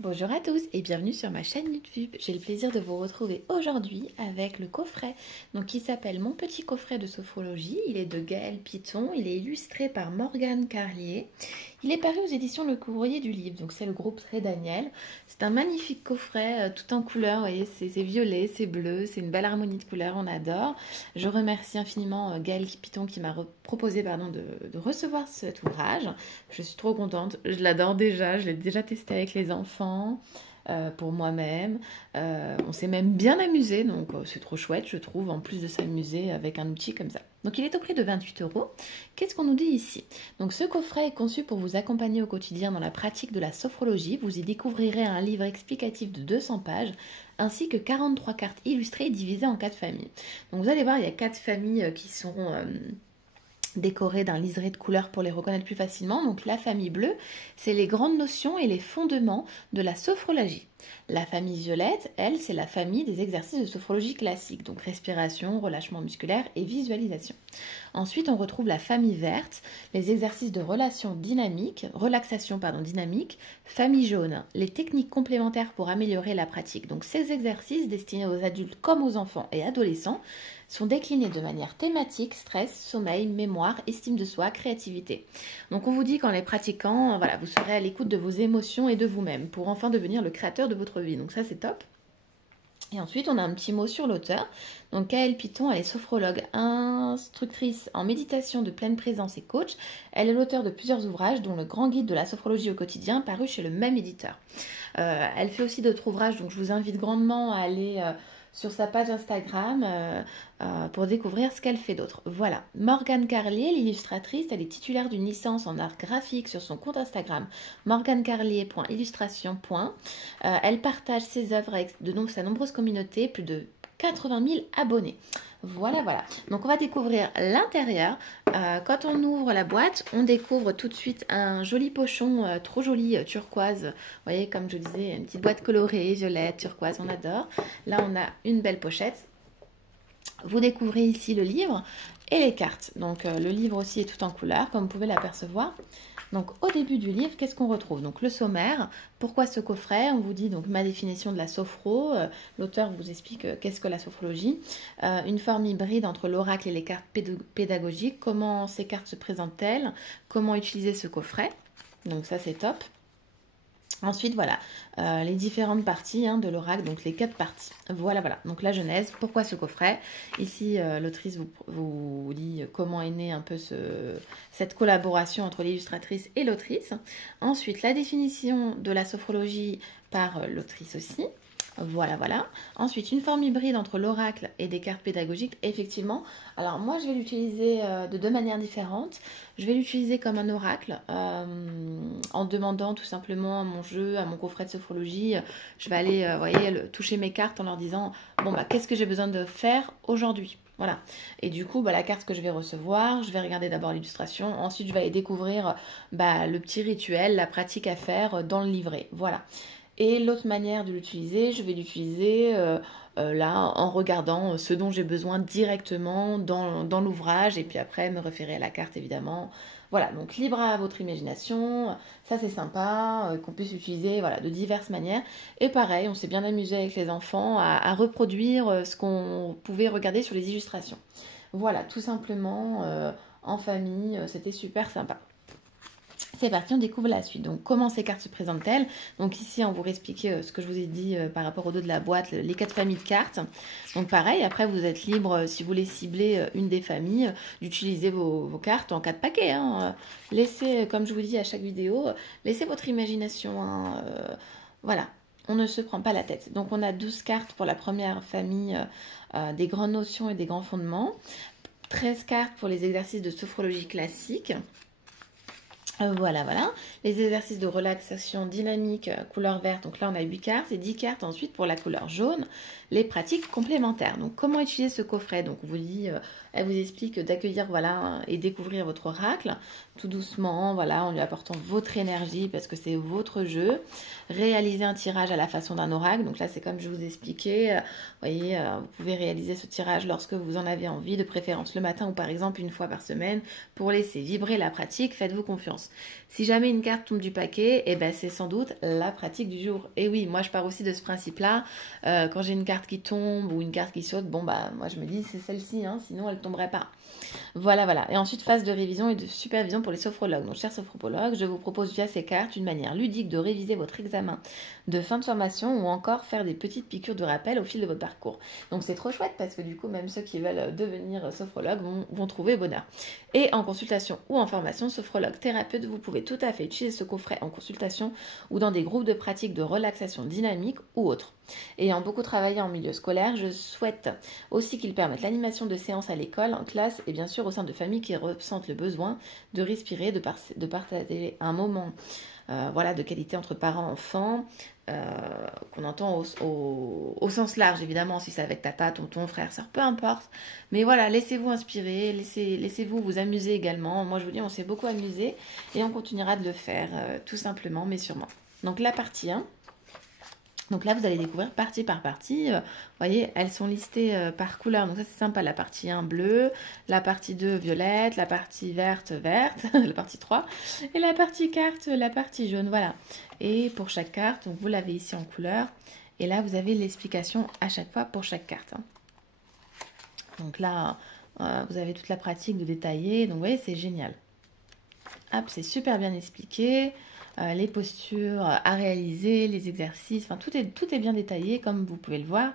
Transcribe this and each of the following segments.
Bonjour à tous et bienvenue sur ma chaîne YouTube. J'ai le plaisir de vous retrouver aujourd'hui avec le coffret qui s'appelle Mon petit coffret de sophrologie. Il est de Gaël Piton, il est illustré par Morgane Carlier. Il est paru aux éditions Le Courrier du Livre, donc c'est le groupe Très Daniel. C'est un magnifique coffret tout en couleurs, vous voyez, c'est violet, c'est bleu, c'est une belle harmonie de couleurs, on adore. Je remercie infiniment Gaël Piton qui m'a proposé de recevoir cet ouvrage. Je suis trop contente, je l'adore déjà, je l'ai déjà testé avec les enfants. Pour moi-même. On s'est même bien amusé, donc c'est trop chouette, je trouve, en plus de s'amuser avec un outil comme ça. Donc il est au prix de 28 euros. Qu'est-ce qu'on nous dit ici? Donc ce coffret est conçu pour vous accompagner au quotidien dans la pratique de la sophrologie. Vous y découvrirez un livre explicatif de 200 pages, ainsi que 43 cartes illustrées divisées en 4 familles. Donc vous allez voir, il y a 4 familles qui sont décorées d'un liseré de couleurs pour les reconnaître plus facilement. Donc la famille bleue, c'est les grandes notions et les fondements de la sophrologie. La famille violette, elle, c'est la famille des exercices de sophrologie classique, donc respiration, relâchement musculaire et visualisation. Ensuite, on retrouve la famille verte, les exercices de relaxation dynamique, famille jaune, les techniques complémentaires pour améliorer la pratique. Donc ces exercices destinés aux adultes comme aux enfants et adolescents sont déclinés de manière thématique, stress, sommeil, mémoire, estime de soi, créativité. Donc on vous dit qu'en les pratiquant, voilà, vous serez à l'écoute de vos émotions et de vous-même pour enfin devenir le créateur de votre vie. Donc ça c'est top. Et ensuite, on a un petit mot sur l'auteur. Donc, Gaël Piton, elle est sophrologue, instructrice en méditation de pleine présence et coach. Elle est l'auteure de plusieurs ouvrages, dont le Grand Guide de la sophrologie au quotidien, paru chez le même éditeur. Elle fait aussi d'autres ouvrages, donc je vous invite grandement à aller sur sa page Instagram pour découvrir ce qu'elle fait d'autre. Voilà. Morgane Carlier, l'illustratrice, elle est titulaire d'une licence en art graphique sur son compte Instagram morganecarlier.illustration. Elle partage ses œuvres avec sa nombreuse communauté, plus de 80 000 abonnés. Voilà, voilà. Donc on va découvrir l'intérieur. Quand on ouvre la boîte, on découvre tout de suite un joli pochon, trop joli, turquoise. Vous voyez, comme je disais, une petite boîte colorée, violette, turquoise, on adore. Là, on a une belle pochette. Vous découvrez ici le livre et les cartes. Donc le livre aussi est tout en couleur, comme vous pouvez l'apercevoir. Donc au début du livre, qu'est-ce qu'on retrouve? Donc le sommaire, pourquoi ce coffret? On vous dit donc ma définition de la sophro. L'auteur vous explique qu'est-ce que la sophrologie. Une forme hybride entre l'oracle et les cartes pédagogiques. Comment ces cartes se présentent-elles? Comment utiliser ce coffret? Donc ça c'est top. Ensuite, voilà, les différentes parties de l'oracle, donc les 4 parties. Voilà, voilà. Donc la genèse, pourquoi ce coffret? Ici, l'autrice vous dit comment est née un peu cette collaboration entre l'illustratrice et l'autrice. Ensuite, la définition de la sophrologie par l'autrice aussi. Voilà, voilà. Ensuite, une forme hybride entre l'oracle et des cartes pédagogiques. Effectivement, alors moi, je vais l'utiliser de 2 manières différentes. Je vais l'utiliser comme un oracle en demandant tout simplement à mon jeu, à mon coffret de sophrologie. Je vais aller, voyez, toucher mes cartes en leur disant, bon, bah, qu'est-ce que j'ai besoin de faire aujourd'hui? Voilà. Et du coup, la carte que je vais recevoir, je vais regarder d'abord l'illustration. Ensuite, je vais aller découvrir le petit rituel, la pratique à faire dans le livret. Voilà. Et l'autre manière de l'utiliser, je vais l'utiliser là en regardant ce dont j'ai besoin directement dans l'ouvrage et puis après me référer à la carte évidemment. Voilà, donc libre à votre imagination, ça c'est sympa, qu'on puisse utiliser voilà, de diverses manières. Et pareil, on s'est bien amusé avec les enfants à reproduire ce qu'on pouvait regarder sur les illustrations. Voilà, tout simplement en famille, c'était super sympa. C'est parti, on découvre la suite. Donc, comment ces cartes se présentent-elles? Donc ici, on vous réexplique ce que je vous ai dit par rapport au dos de la boîte, les 4 familles de cartes. Donc pareil, après, vous êtes libre, si vous voulez cibler une des familles, d'utiliser vos cartes en 4 paquets. Laissez, comme je vous dis à chaque vidéo, laissez votre imagination. Voilà, on ne se prend pas la tête. Donc on a 12 cartes pour la première famille des grandes notions et des grands fondements. 13 cartes pour les exercices de sophrologie classique. Voilà, voilà. Les exercices de relaxation dynamique, couleur verte. Donc là, on a 8 cartes et 10 cartes ensuite pour la couleur jaune. Les pratiques complémentaires. Donc, comment utiliser ce coffret? Donc, on vous dit, elle vous explique d'accueillir, voilà, et découvrir votre oracle. Tout doucement, voilà, en lui apportant votre énergie parce que c'est votre jeu. Réaliser un tirage à la façon d'un oracle. Donc là, c'est comme je vous expliquais. Vous voyez, vous pouvez réaliser ce tirage lorsque vous en avez envie, de préférence le matin ou par exemple une fois par semaine pour laisser vibrer la pratique. Faites-vous confiance. chance. Si jamais une carte tombe du paquet, eh ben c'est sans doute la pratique du jour. Et oui, moi je pars aussi de ce principe-là. Quand j'ai une carte qui tombe ou une carte qui saute, bon bah moi je me dis c'est celle-ci, hein, sinon elle ne tomberait pas. Voilà, voilà. Et ensuite, phase de révision et de supervision pour les sophrologues. Donc, chers sophrologues, je vous propose via ces cartes une manière ludique de réviser votre examen de fin de formation ou encore faire des petites piqûres de rappel au fil de votre parcours. Donc, c'est trop chouette parce que du coup, même ceux qui veulent devenir sophrologues vont trouver bonheur. Et en consultation ou en formation, sophrologue, thérapeute, vous pouvez tout à fait utiliser ce coffret en consultation ou dans des groupes de pratique de relaxation dynamique ou autres. Ayant beaucoup travaillé en milieu scolaire, je souhaite aussi qu'il permette l'animation de séances à l'école, en classe et bien sûr au sein de familles qui ressentent le besoin de respirer, de partager un moment voilà, de qualité entre parents et enfants, qu'on entend au sens large évidemment, si c'est avec tata, tonton, frère, sœur, peu importe. Mais voilà, laissez-vous inspirer, laissez-vous vous amuser également. Moi je vous dis, on s'est beaucoup amusé et on continuera de le faire tout simplement, mais sûrement. Donc la partie 1. Donc là, vous allez découvrir partie par partie. Vous voyez, elles sont listées par couleur. Donc ça, c'est sympa. La partie 1, bleu. La partie 2, violette. La partie verte, verte. La partie 3. Et la partie carte, la partie jaune. Voilà. Et pour chaque carte, donc vous l'avez ici en couleur. Et là, vous avez l'explication à chaque fois pour chaque carte. Donc là, vous avez toute la pratique de détailler. Donc vous voyez, c'est génial. Hop, c'est super bien expliqué. Les postures à réaliser, les exercices, enfin tout est bien détaillé comme vous pouvez le voir.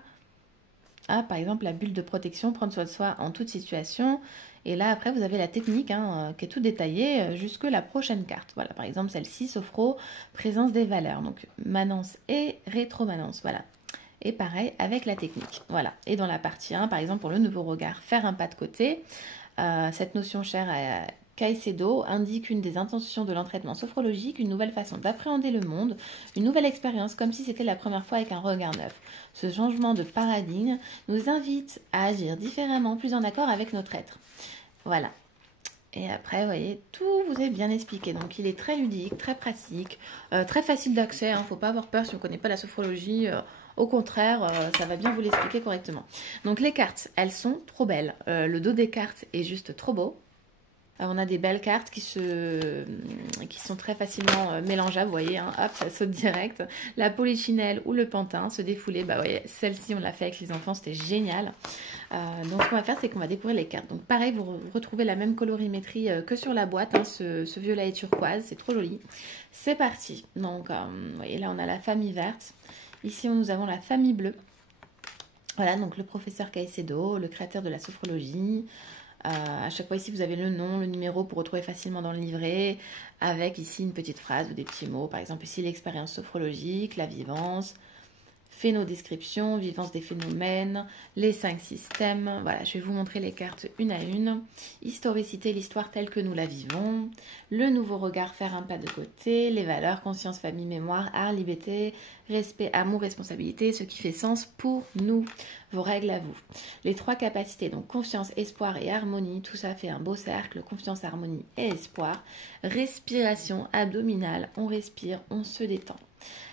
Ah, par exemple, la bulle de protection, prendre soin de soi en toute situation. Et là, après, vous avez la technique qui est tout détaillée jusque la prochaine carte. Voilà, par exemple, celle-ci, sophro, présence des valeurs. Donc, manance et rétromanence. Voilà. Et pareil avec la technique. Voilà. Et dans la partie 1, par exemple, pour le nouveau regard, faire un pas de côté. Cette notion chère à Caicedo indique une des intentions de l'entraînement sophrologique, une nouvelle façon d'appréhender le monde, une nouvelle expérience, comme si c'était la première fois avec un regard neuf. Ce changement de paradigme nous invite à agir différemment, plus en accord avec notre être. Voilà. Et après, vous voyez, tout vous est bien expliqué. Donc, il est très ludique, très pratique, très facile d'accès. Il ne faut pas avoir peur si on ne connaît pas la sophrologie. Au contraire, ça va bien vous l'expliquer correctement. Donc, les cartes, elles sont trop belles. Le dos des cartes est juste trop beau. Alors, on a des belles cartes qui sont très facilement mélangeables, vous voyez, hein, hop, ça saute direct. La polichinelle ou le pantin, se défouler, bah voyez, celle-ci on l'a fait avec les enfants, c'était génial. Donc ce qu'on va faire, c'est qu'on va découvrir les cartes. Donc pareil, vous retrouvez la même colorimétrie que sur la boîte, hein, ce violet et turquoise, c'est trop joli. C'est parti. Donc, vous voyez, là on a la famille verte. Ici, nous avons la famille bleue. Voilà, donc le professeur Caicedo, le créateur de la sophrologie. À chaque fois ici vous avez le nom, le numéro pour retrouver facilement dans le livret, avec ici une petite phrase ou des petits mots. Par exemple ici l'expérience sophrologique, la vivance, phénodescription, vivance des phénomènes, les 5 systèmes. Voilà, je vais vous montrer les cartes une à une. Historicité, l'histoire telle que nous la vivons. Le nouveau regard, faire un pas de côté. Les valeurs, conscience, famille, mémoire, art, liberté, respect, amour, responsabilité. Ce qui fait sens pour nous. Vos règles à vous. Les 3 capacités, donc confiance, espoir et harmonie. Tout ça fait un beau cercle. Confiance, harmonie et espoir. Respiration abdominale. On respire, on se détend.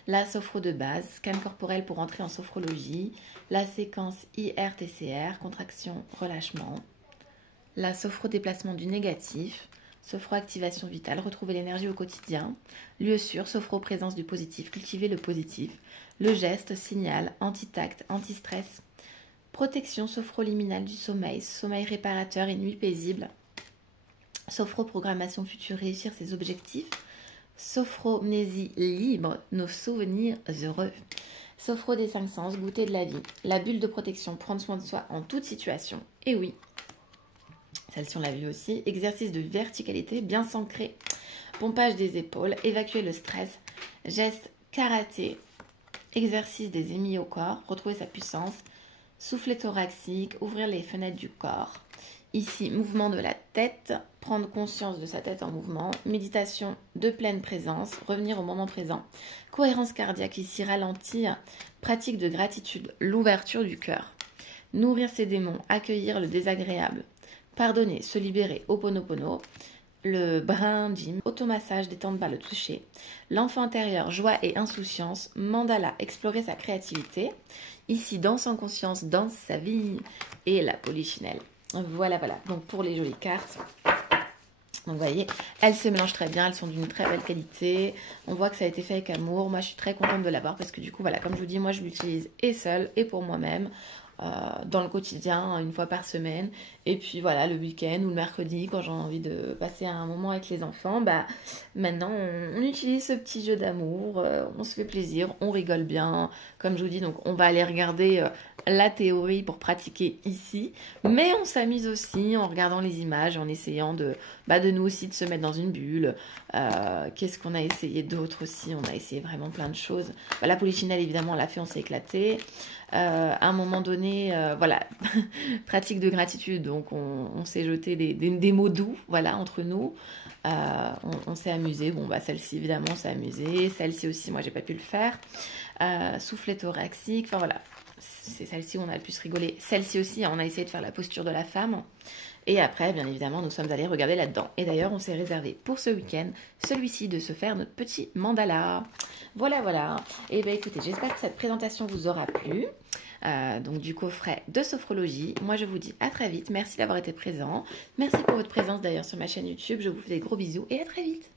La sophro de base, scan corporel pour entrer en sophrologie, la séquence IRTCR, contraction, relâchement, la sophro déplacement du négatif, sophro activation vitale, retrouver l'énergie au quotidien, lieu sûr, sophro présence du positif, cultiver le positif, le geste, signal, anti-tact, anti-stress, protection sophro-liminale du sommeil, sommeil réparateur et nuit paisible, sophro programmation future, réussir ses objectifs, Sophromnésie libre, nos souvenirs heureux. Sophro des 5 sens, goûter de la vie. La bulle de protection, prendre soin de soi en toute situation. Et oui, celle-ci on l'a vu aussi. Exercice de verticalité bien s'ancrer. Pompage des épaules, évacuer le stress. Geste karaté. Exercice des émis au corps, retrouver sa puissance. Soufflet thoracique, ouvrir les fenêtres du corps. Ici, mouvement de la tête, prendre conscience de sa tête en mouvement, méditation de pleine présence, revenir au moment présent, cohérence cardiaque, ici ralentir, pratique de gratitude, l'ouverture du cœur, nourrir ses démons, accueillir le désagréable, pardonner, se libérer, Ho'oponopono, le brain gym, automassage, détente par le toucher, l'enfant intérieur, joie et insouciance, mandala, explorer sa créativité, ici danse en conscience, danse sa vie, et la polichinelle. Voilà, voilà. Donc, pour les jolies cartes, Donc vous voyez, elles se mélangent très bien, elles sont d'une très belle qualité. On voit que ça a été fait avec amour. Moi, je suis très contente de l'avoir parce que du coup, voilà, comme je vous dis, moi, je l'utilise et seule et pour moi-même. Dans le quotidien, une fois par semaine. Et puis voilà, le week-end ou le mercredi, quand j'ai envie de passer un moment avec les enfants, bah maintenant on utilise ce petit jeu d'amour, on se fait plaisir, on rigole bien. Comme je vous dis, donc on va aller regarder la théorie pour pratiquer ici, mais on s'amuse aussi en regardant les images, en essayant de nous aussi de se mettre dans une bulle. Qu'est-ce qu'on a essayé d'autre aussi? On a essayé vraiment plein de choses. Bah, la polichinelle, évidemment, on l'a fait, on s'est éclaté. À un moment donné, voilà, pratique de gratitude, donc on s'est jeté des mots doux, voilà, entre nous. On s'est amusé. Bon, bah celle-ci, évidemment, on s'est amusé. Celle-ci aussi, moi, j'ai pas pu le faire. Soufflet thoracique, enfin voilà. C'est celle-ci où on a le plus rigolé. Celle-ci aussi, on a essayé de faire la posture de la femme. Et après, bien évidemment, nous sommes allés regarder là-dedans. Et d'ailleurs, on s'est réservé pour ce week-end, celui-ci, de se faire notre petit mandala. Voilà, voilà. Et bien écoutez, j'espère que cette présentation vous aura plu. Donc du coffret de sophrologie. Moi, je vous dis à très vite. Merci d'avoir été présent. Merci pour votre présence d'ailleurs sur ma chaîne YouTube. Je vous fais des gros bisous et à très vite.